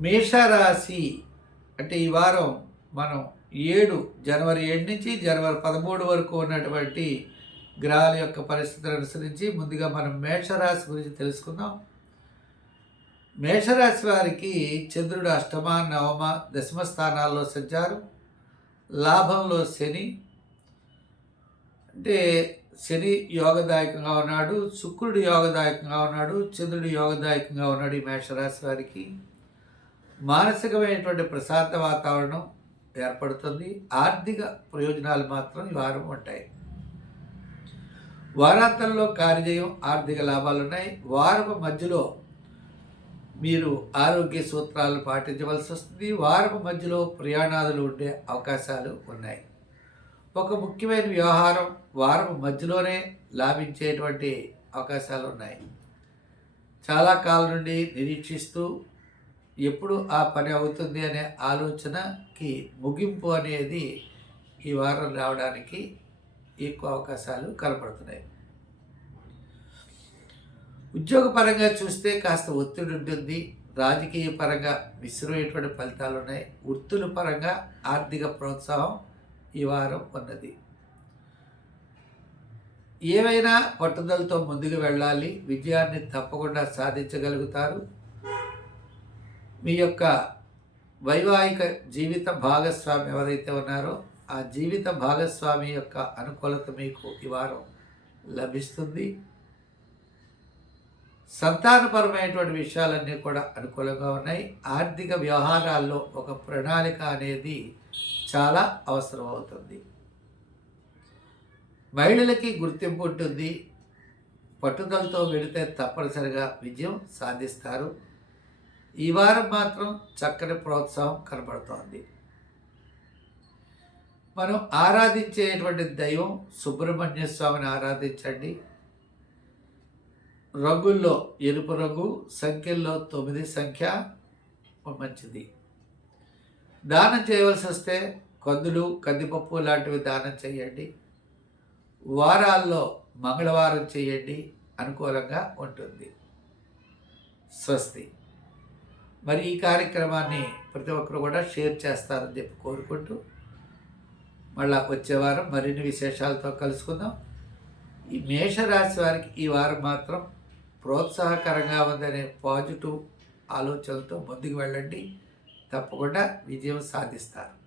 మేషరాశి అంటే ఈ వారం మనం ఏడు జనవరి ఏడు నుంచి జనవరి పదమూడు వరకు ఉన్నటువంటి గ్రహాల యొక్క పరిస్థితులను అనుసరించి ముందుగా మనం మేషరాశి గురించి తెలుసుకుందాం. మేషరాశి వారికి చంద్రుడు అష్టమ నవమ దశమ స్థానాల్లో సంచారం లాభంలో శని అంటే శని యోగదాయకంగా ఉన్నాడు శుక్రుడు యోగదాయకంగా ఉన్నాడు చంద్రుడు యోగదాయకంగా ఉన్నాడు ఈ మేషరాశి వారికి. మానసికమైనటువంటి ప్రశాంత వాతావరణం ఏర్పడుతుంది. ఆర్థిక ప్రయోజనాలు మాత్రం ఈ వారం ఉంటాయి. వారాంతంలో కార్యజయం ఆర్థిక లాభాలు ఉన్నాయి. వారం మధ్యలో మీరు ఆరోగ్య సూత్రాలను పాటించవలసి వస్తుంది. వారం మధ్యలో ప్రయాణాలు ఉండే అవకాశాలు ఉన్నాయి. ఒక ముఖ్యమైన వ్యవహారం వారం మధ్యలోనే లాభించేటువంటి అవకాశాలు ఉన్నాయి. చాలా కాలం నుండి నిరీక్షిస్తూ ఎప్పుడు ఆ పని అవుతుంది అనే ఆలోచనకి ముగింపు అనేది ఈ వారం రావడానికి ఎక్కువ అవకాశాలు కనపడుతున్నాయి ఉద్యోగపరంగా చూస్తే కాస్త ఒత్తిడి ఉంటుంది. రాజకీయ పరంగా మిశ్రమైనటువంటి ఫలితాలు ఉన్నాయి. వృత్తుల పరంగా ఆర్థిక ప్రోత్సాహం ఈ వారం ఉన్నది. ఏవైనా పట్టుదలతో ముందుకు వెళ్ళాలి. విజయాన్ని తప్పకుండా సాధించగలుగుతారు. మీ యొక్క వైవాహిక జీవిత భాగస్వామి ఎవరైతే ఉన్నారో ఆ జీవిత భాగస్వామి యొక్క అనుకూలత మీకు ఈ వారం లభిస్తుంది. సంతానపరమైనటువంటి విషయాలన్నీ కూడా అనుకూలంగా ఉన్నాయి. ఆర్థిక వ్యవహారాల్లో ఒక ప్రణాళిక అనేది చాలా అవసరం అవుతుంది. మహిళలకి గుర్తింపు ఉంటుంది. పట్టుదలతో వెళితే తప్పనిసరిగా విజయం సాధిస్తారు. ఈ వారం మాత్రం చక్కని ప్రోత్సాహం కనబడుతోంది. మనం ఆరాధించేటువంటి దైవం సుబ్రహ్మణ్య స్వామిని ఆరాధించండి. రంగుల్లో ఎరుపు రంగు సంఖ్యల్లో తొమ్మిది సంఖ్య మంచిది. దానం చేయవలసి వస్తే కందులు కందిపప్పు లాంటివి దానం చేయండి. వారాల్లో మంగళవారం చేయండి అనుకూలంగా ఉంటుంది. స్వస్తి. మరి ఈ కార్యక్రమాన్ని ప్రతి ఒక్కరు కూడా షేర్ చేస్తారని చెప్పి కోరుకుంటూ మళ్ళా వచ్చే వారం మరిన్ని విశేషాలతో కలుసుకుందాం. ఈ మేషరాశి వారికి ఈ వారం మాత్రం ప్రోత్సాహకరంగా ఉందనే పాజిటివ్ ఆలోచనలతో ముందుకు వెళ్ళండి. తప్పకుండా విజయం సాధిస్తారు.